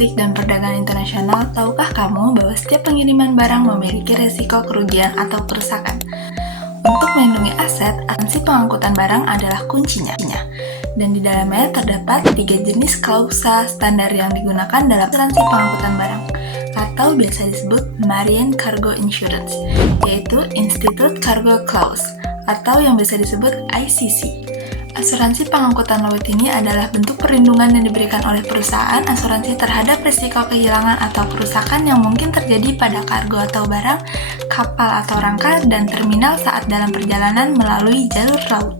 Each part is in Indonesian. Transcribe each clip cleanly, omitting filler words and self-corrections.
Logistik dan Perdagangan Internasional, tahukah kamu bahwa setiap pengiriman barang memiliki resiko kerugian atau kerusakan? Untuk melindungi aset, asuransi pengangkutan barang adalah kuncinya. Dan di dalamnya terdapat 3 jenis klausa standar yang digunakan dalam asuransi pengangkutan barang, atau biasa disebut Marine Cargo Insurance, yaitu Institute Cargo Clause, atau yang biasa disebut ICC. Asuransi pengangkutan laut ini adalah bentuk perlindungan yang diberikan oleh perusahaan asuransi terhadap risiko kehilangan atau kerusakan yang mungkin terjadi pada kargo atau barang, kapal atau rangka, dan terminal saat dalam perjalanan melalui jalur laut.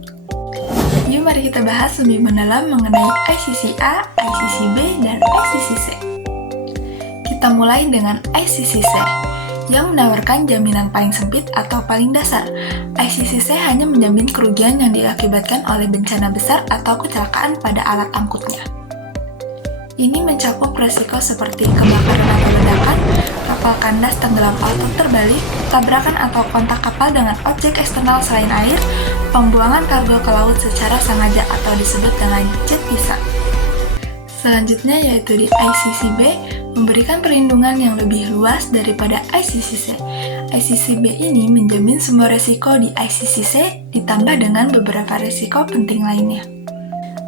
Yuk mari kita bahas lebih mendalam mengenai ICC-A, ICC-B, dan ICC-C. Kita mulai dengan ICC-C, yang menawarkan jaminan paling sempit atau paling dasar. ICC-C hanya menjamin kerugian yang diakibatkan oleh bencana besar atau kecelakaan pada alat angkutnya. Ini mencakup resiko seperti kebakaran atau ledakan, kapal kandas tenggelam atau terbalik, tabrakan atau kontak kapal dengan objek eksternal selain air, pembuangan kargo ke laut secara sengaja atau disebut dengan jet visa. Selanjutnya yaitu di ICC-B, memberikan perlindungan yang lebih luas daripada ICC-C. ICC-B ini menjamin semua resiko di ICC-C ditambah dengan beberapa resiko penting lainnya.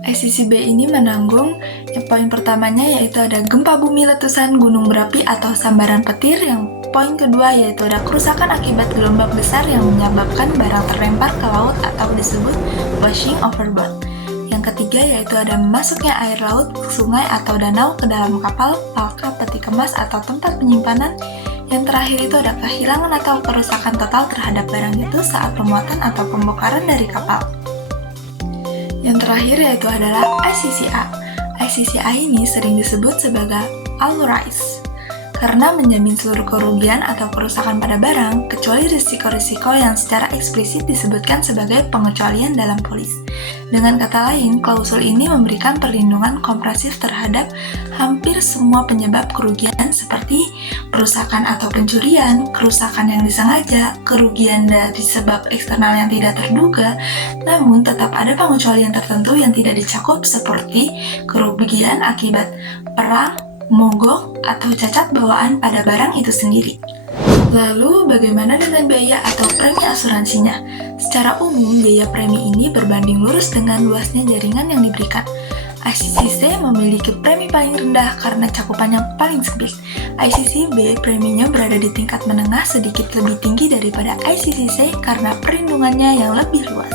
ICC-B ini menanggung yang poin pertamanya yaitu ada gempa bumi, letusan, gunung berapi atau sambaran petir. Yang poin kedua yaitu ada kerusakan akibat gelombang besar yang menyebabkan barang terlempar ke laut atau disebut washing overboard. Yang ketiga yaitu ada masuknya air laut, sungai atau danau ke dalam kapal, palka, peti kemas atau tempat penyimpanan. Yang terakhir itu ada kehilangan atau kerusakan total terhadap barang itu saat pemuatan atau pembongkaran dari kapal. Yang terakhir yaitu adalah ICC-A. ICC-A ini sering disebut sebagai all rise karena menjamin seluruh kerugian atau kerusakan pada barang kecuali risiko-risiko yang secara eksplisit disebutkan sebagai pengecualian dalam polis. Dengan kata lain, klausul ini memberikan perlindungan komprehensif terhadap hampir semua penyebab kerugian seperti perusakan atau pencurian, kerusakan yang disengaja, kerugian dari sebab eksternal yang tidak terduga, namun tetap ada pengecualian tertentu yang tidak dicakup seperti kerugian akibat perang, mogok, atau cacat bawaan pada barang itu sendiri. Lalu, bagaimana dengan biaya atau premi asuransinya? Secara umum, biaya premi ini berbanding lurus dengan luasnya jaringan yang diberikan. ICC-C memiliki premi paling rendah karena cakupan yang paling sempit. ICC-B preminya berada di tingkat menengah sedikit lebih tinggi daripada ICC-C karena perlindungannya yang lebih luas.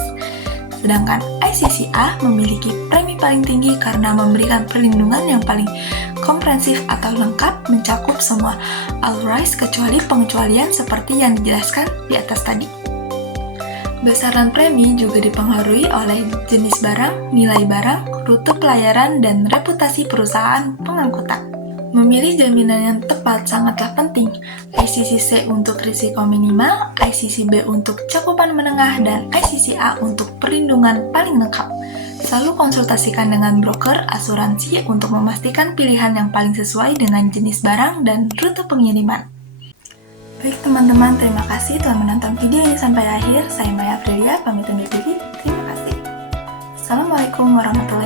Sedangkan ICC-A memiliki premi paling tinggi karena memberikan perlindungan yang paling komprehensif atau lengkap mencakup semua all rise kecuali pengecualian seperti yang dijelaskan di atas tadi. Besaran premi juga dipengaruhi oleh jenis barang, nilai barang, rute pelayaran, dan reputasi perusahaan pengangkutan. Memilih jaminan yang tepat sangatlah penting. ICC-C untuk risiko minimal, ICC-B untuk cakupan menengah, dan ICC-A untuk perlindungan paling lengkap. Selalu konsultasikan dengan broker asuransi untuk memastikan pilihan yang paling sesuai dengan jenis barang dan rute pengiriman. Baik teman-teman, terima kasih telah menonton video ini sampai akhir. Saya Maya Aprilia, pamit undur diri. Terima kasih. Assalamualaikum warahmatullahi wabarakatuh.